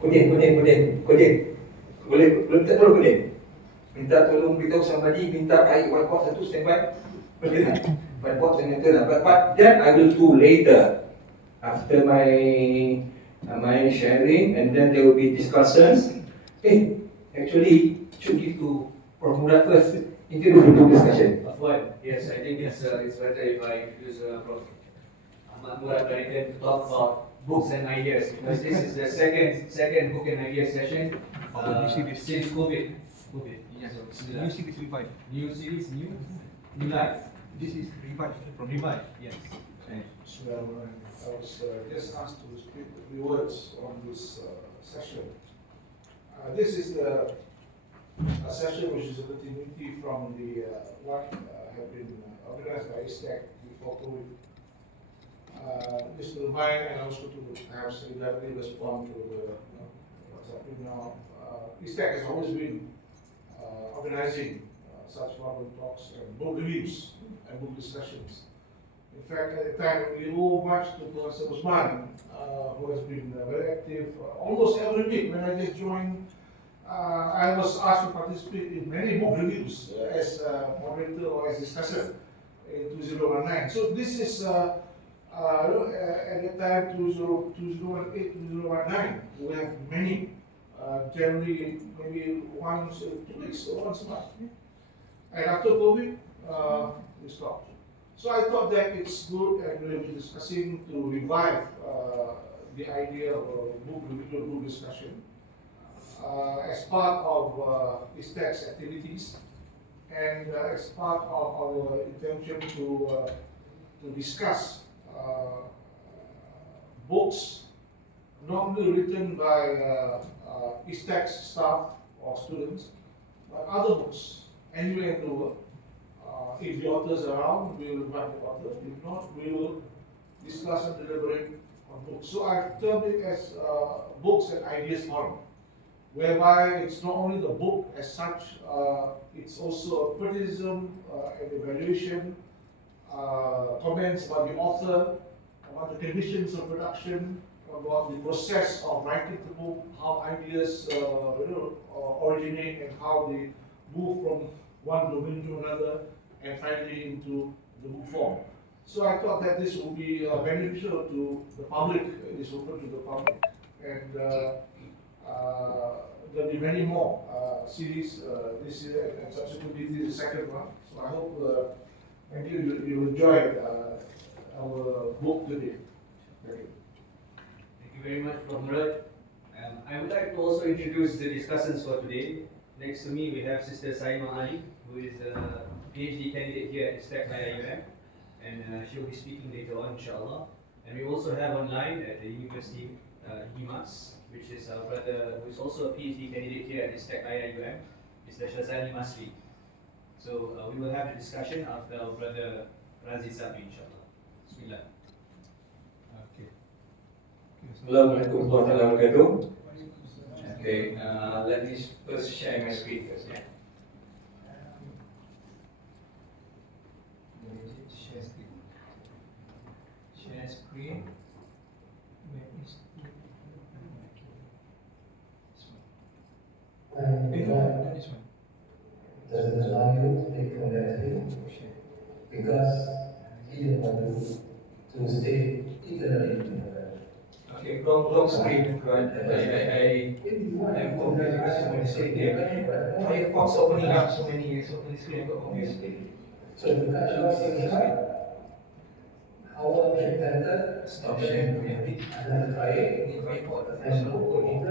Kudin. Boleh tak tolong Kudin? Minta tolong beritahu somebody, minta air whiteboard satu standby. Boleh tak? Whiteboard saya minta lah. But that I will do later. After my sharing, and then there will be discussions. Actually, should give to Prof. Murad first. Instead of the discussion. Yes, I think it's better if I introduce Prof. Ahmad Murad to talk about books and ideas, because this is the second book and idea session since COVID. Yes. New series revive. New life. This is revive from Revive. Yes. So I was just asked to speak a few words on this session. This is a session which is a continuity from the what have been organized by ISTEC before COVID. Just to remind and also to perhaps directly respond to what's happening now. ISTEC has always been organizing such forum talks and book reviews and book discussions. In fact, at the time, we owe much to Professor Usman, who has been very active almost every week. When I just joined, I was asked to participate in many book reviews as moderator or as discussor in 2019. So this is, at the time, 2018, 2019, we have many, generally maybe once 2 weeks or once a month. And after COVID, we stopped. So I thought that it's good, and we'll be discussing to revive the idea of a book review, book discussion as part of ISTEC's activities, and as part of our intention to discuss books normally written by ISTEC's staff or students, but other books anywhere in the world. If the author is around, we will invite the author. If not, we will discuss and deliberate on books. So I've termed it as Books and Ideas Forum, whereby it's not only the book as such, it's also a criticism and evaluation, comments about the author, about the conditions of production, about the process of writing the book, how ideas originate and how they move from one domain to another, and finally into the book form. So I thought that this would be beneficial to the public. It is open to the public, and there'll be many more series this year, and subsequently this is the second one. So I hope you enjoy our book today. Thank you. Thank you very much, Prof. Murad. I would like to also introduce the discussants for today. Next to me, we have Sister Saima Ali, who is a PhD candidate here at ISTEC IIUM, and she'll be speaking later on, inshallah. And we also have online at the University HIMAS, which is our brother who is also a PhD candidate here at ISTEC IIUM, Mr. Shazali Masri. So we will have a discussion after our brother Razi Sabri, inshallah. Bismillah. Okay. Assalamualaikum warahmatullahi wabarakatuh. Okay, let me first share my screen first. Yeah. Share screen. Where is this one? Doesn't allow you to take connectivity because he didn't want to stay eternally. Okay, wrong screen. I am confused because so many screen here. Firefox opening up so many screen. I got confused. So you can see screen. How one can enter, Stop sharing. and try it, If I put and open.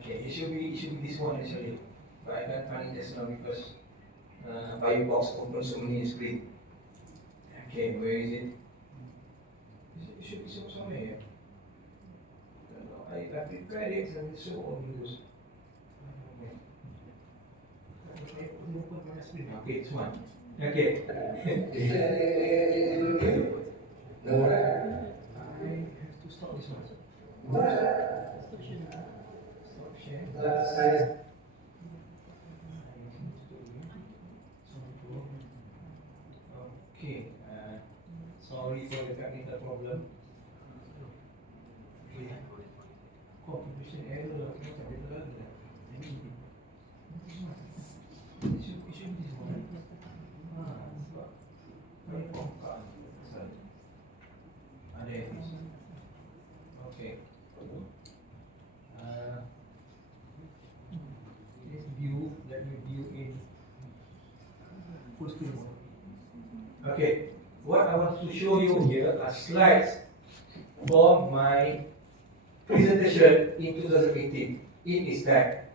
okay, it should be this one actually, but I can't find it just now because Firefox opens so many screen. Okay, where is it? It should be somewhere here. I prepared it and it's so obvious. Okay, this one. Okay. No, I have to stop this one. Stop sharing. that's science. Okay. Sorry for the technical problem. Translation error lah, macam dia terlalu lah. Ini isu ni semua. Sebab banyak pongkak. Ada isu. Okay. Let's view. Let me view in full screen mode. Okay, what I want to show you here are slides for my presentation in 2018 in ISTAC.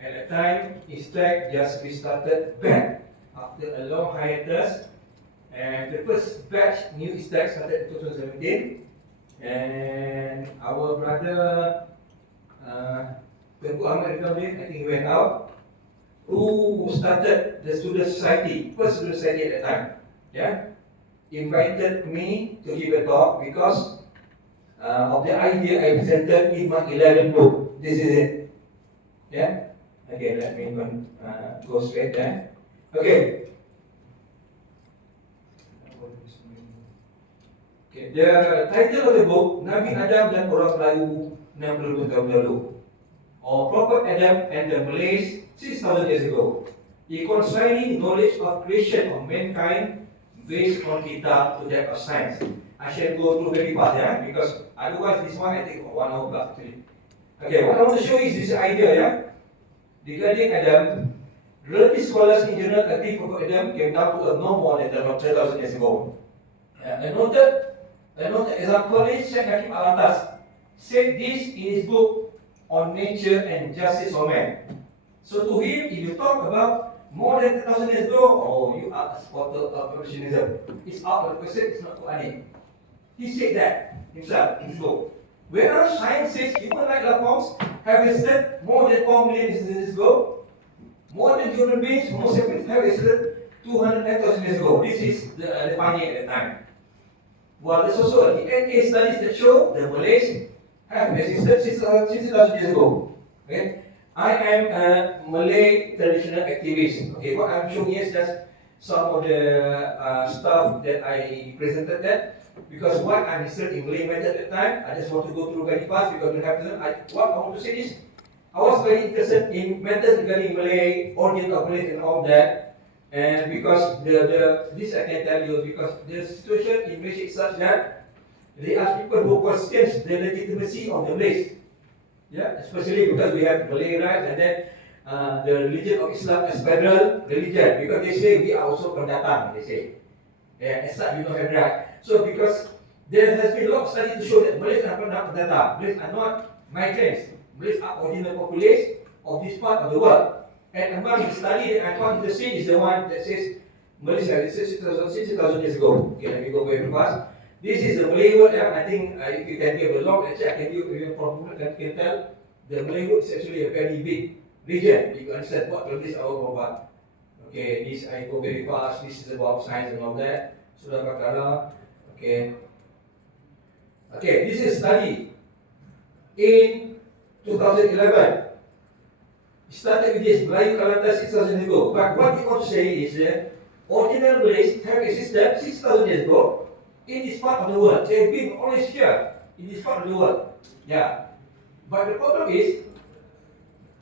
At that time, ISTAC just restarted back after a long hiatus, and the first batch new ISTAC started in 2017, and our brother Tengku Ahmad Ridwan, I think he went out, who started the student society, first student society at that time. Yeah, invited me to give a talk because of the idea I presented in my 11 book. This is it. Yeah. Okay, let me go straight there. Okay. Okay. The title of the book, Nabi Adam dan Orang Melayu 60 tahun lalu, or Prophet Adam and the Malays 6,000 years ago, reconciling knowledge of creation of mankind based on data to that of science. I shall go through very fast, yeah, because otherwise this one I take 1 hour plus actually. Okay, what I want to show is this idea, yeah, regarding Adam. Relative scholars in general agree Prophet Adam came down to a no more than 10,000 years ago. A noted example is Sheikh Hakim Alatas said this in his book on nature and justice for man. So to him, if you talk about more than 10,000 years ago, oh, you are a supporter of evolutionism. It's out of the question, it's not Quranic. He said that himself in his book. Whereas science says human life forms have existed more than 4 million years ago, more than human beings, Homo sapiens have existed 210,000 years ago. This is the finding at the time. While there's also DNA studies that show the Malays have existed 60,000 years ago. Okay? I am a Malay traditional activist. Okay, what I'm showing is just some of the stuff that I presented there. Because what I'm interested in Malay method at the time, I just want to go through very fast because we have to. What I want to say is, I was very interested in methods regarding Malay, origin of Malay and all that. And because this I can tell you because the situation in Malaysia is such that there are people who question the legitimacy of the Malays. Yeah, especially because we have Malay rights and then the religion of Islam as federal religion because they say we are also pendatang, they say. Yeah, as such we don't have right. So because there has been a lot of study to show that Malays are not pendatang, Malays are not migrants, Malays are original populace of this part of the world. And among the study that I found interesting is the one that says Malaysia existed 60,000 years ago. Okay, let me go very fast. This is the Malay word, I think if you can give a long lecture, I can give you a problem that can tell the Malay word is actually a very big region. You understand what this is all about. Okay, this I go very fast, this is about science and all that. Surah Baqarah. Okay. Okay, this is study in 2011. It started with this Melayu Kalanta 6,000 years ago. But what we want to say is that original Malays have existed 6,000 years ago. In this part of the world, they have been always here in this part of the world. Yeah. But the problem is,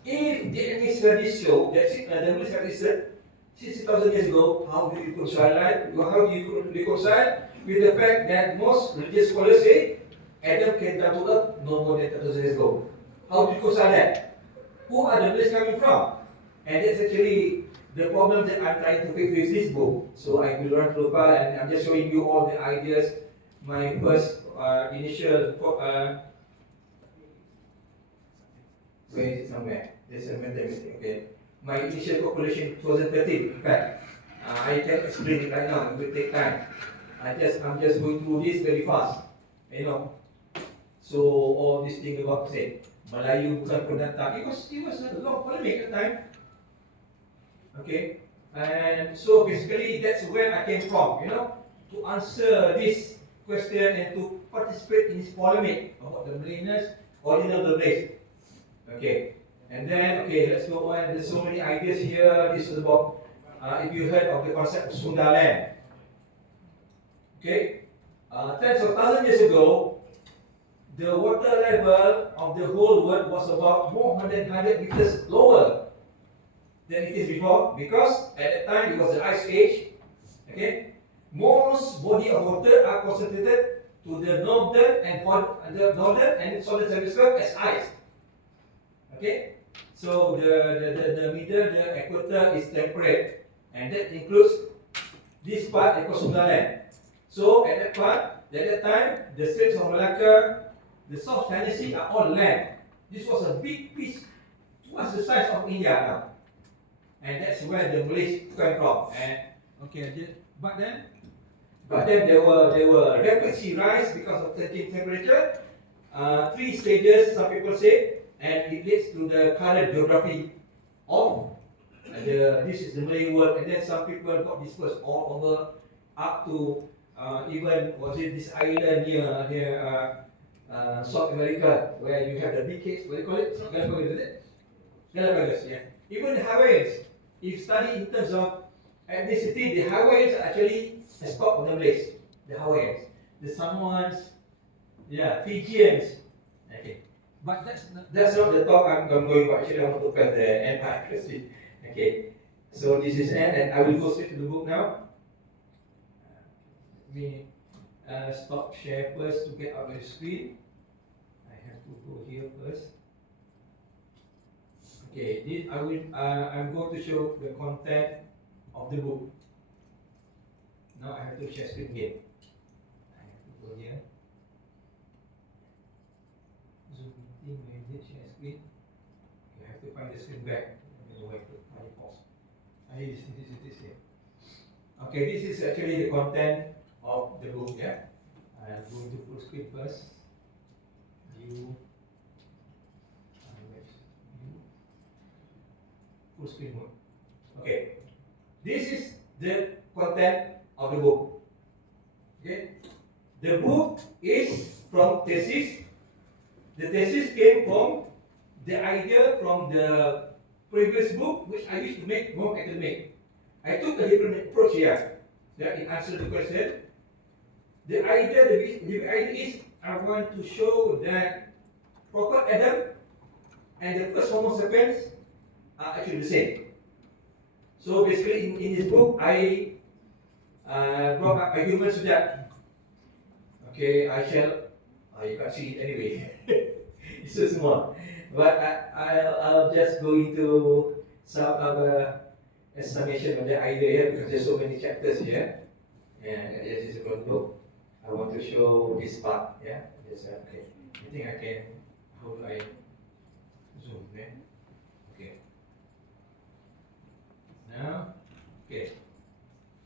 if DNA studies show that the Malays have existed 60,000 years ago, how do you reconcile that? How do you reconcile with the fact that most religious scholars say Adam came down to earth no more than 10,000 years ago? How do you reconcile that? Who are the Malays coming from? And that's actually the problem that I'm trying to fix with this book. So I will run through far and I'm just showing you all the ideas. My first initial, where is it somewhere? There's a mistake, okay. My initial population 2013, in fact. I can explain it right now, it will take time. I'm just going through this very fast. You know. So all this thing about say Melayu bukan pendatang, because it was a long polemic at the time. Okay, and so basically that's where I came from, you know, to answer this question and to participate in this polemic about the Malayness, original Malays. Okay, and then let's go on. There's so many ideas here. This is about if you heard of the concept of Sundaland. Okay, tens of thousands years ago, the water level of the whole world was about more than 100 meters lower than it is before, because at that time it was the ice age. Okay, most body of water are concentrated to the northern and southern hemisphere as ice. Okay, so the middle, the equator is temperate, and that includes this part, Equatorial. So at that time, the Straits of Malacca, the South China Sea are all land. This was a big piece, twice the size of India now. And that's where the Malays came from. And but then there were rapid sea rise because of changing temperature. 3 stages, some people say, and it leads to the current geography of this is the Malay world. And then some people got dispersed all over up to even was it this island near South America where you have the big cakes, what do you call it? Galapagos, is it? Galapagos, yeah. Even the Hawaiians, if study in terms of ethnicity, the Hawaiians are actually a stock of the Malays. The Hawaiians, the Samoans, yeah, Fijians. Okay, but that's not the talk I'm going to. Actually, I want to pass the empire. Okay, so this is N, and I will go straight to the book now. Let me stop share first to get out the screen. I have to go here first. Okay, this I'm going to show the content of the book. Now I have to share screen again. I have to go here. Zoom meeting, where is it? Share screen. You have to find the screen back. I don't know where to find it. Pause. This here. Okay, this is actually the content of the book. Yeah, I'm going to full screen first. View. Full screen mode. Okay, this is the content of the book. Okay, the book is from thesis. The thesis came from the idea from the previous book, which I used to make more academic. I took a different approach here. That in answer to the question, the idea is I want to show that Prophet Adam and the first Homo sapiens are actually the same. So basically, in this book, I brought up arguments that, okay, you can't see it anyway. It's so small. But I'll just go into some other explanation of the idea here because there's so many chapters here. And this is a good book. I want to show this part. Yeah. Yes, okay. I think I can. How do I zoom there? Okay. Now, okay.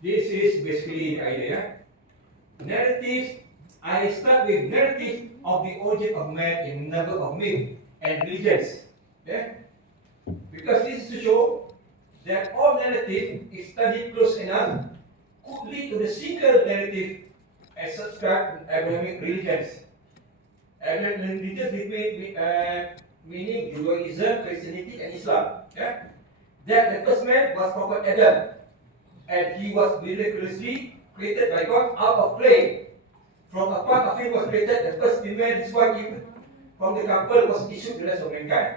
This is basically the idea. Narrative. I start with narrative of the origin of man in number of myths and religions. Yeah? Because this is to show that all narrative, if studied close enough, could lead to the single narrative as subscribed in Abrahamic religions. Abrahamic religions meaning Judaism, Christianity, and Islam. Yeah? That the first man was Prophet Adam, and he was miraculously created by God out of clay. From a part of him was created the first female, this wife from the couple was issued to the rest of mankind.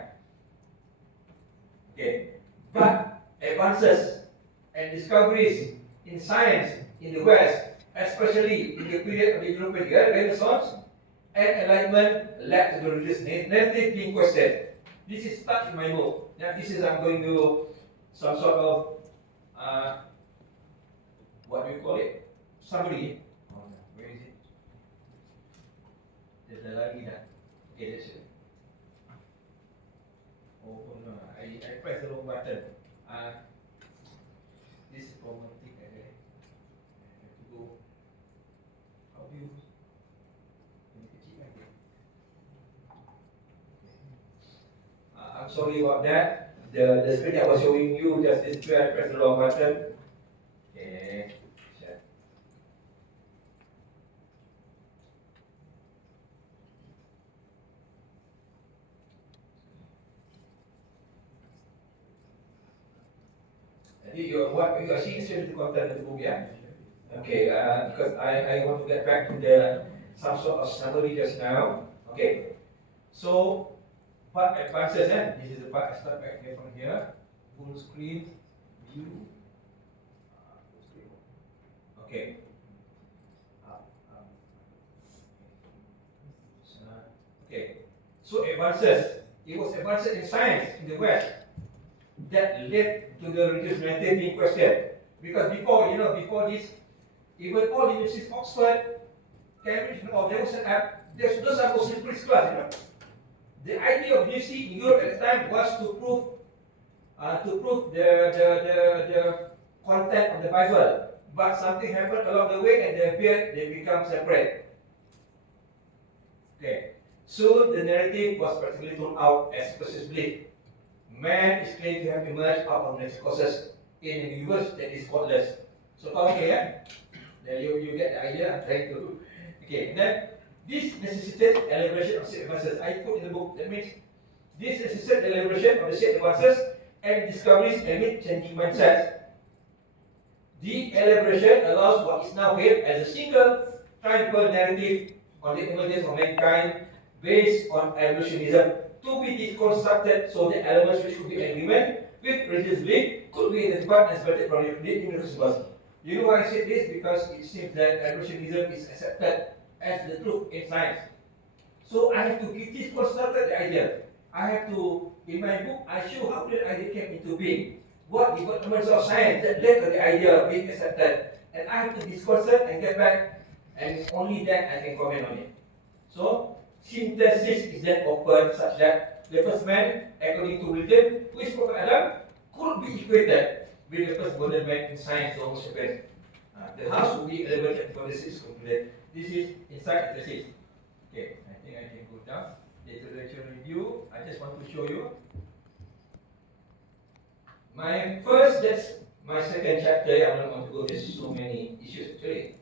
Okay. But advances and discoveries in science in the West, especially in the period of the European Renaissance and Enlightenment, led to the religious narrative being questioned. This is touched in my book. Now, this is I'm going to some sort of what do you call it? Summary. Where is it? There's the lagi dah. Okay, that's it. Oh no, I pressed the wrong button. This is formatting. I have to go. How do you? I'm sorry about that. The screen I was showing you just this way. I pressed the wrong button. Okay. What you are seeing is the content of the book, yeah? Okay, because I want to get back to the some sort of summary just now. Okay. So, part advances, this is the part I start back here from here. Full screen, view. Full screen. Okay. Okay. So advances. It was advances in science in the West that led to the reduced relative being questioned. Because before, before this, even all universities, Oxford, Cambridge, there was an app, those are mostly first class, The idea of university in Europe at the time was to prove the content of the Bible. But something happened along the way and they become separate. Okay. Soon the narrative was practically thrown out as superstitious belief. Man is claimed to have emerged out of natural causes in a universe that is godless. So far okay, yeah? Then you get the idea. I'm trying to. Okay, then this necessitated elaboration of six advances. I put in the book. That means this necessitated elaboration of the six advances and discoveries amid changing mindsets. The elaboration allows what is now hailed as a single triumphal narrative on the emergence of mankind based on evolutionism to be deconstructed so the elements which could be in agreement with religious belief could be identified and separated from the universal. You know why I said this? Because it seems that evolutionism is accepted as the truth in science. So I have to deconstruct the idea. I have to, in my book, I show how the idea came into being. What developments of science that led to the idea being accepted. And I have to deconstruct and get back, and only then I can comment on it. So, synthesis is then offered such that the first man, according to religion, who is Prophet Adam, could be equated with the first modern man in science, the Homo sapiens. The house will be elaborated before this is concluded. This is inside the thesis. Okay, I think I can go down. Literature review. I just want to show you. That's my second chapter. I don't want to go. There's so many issues actually.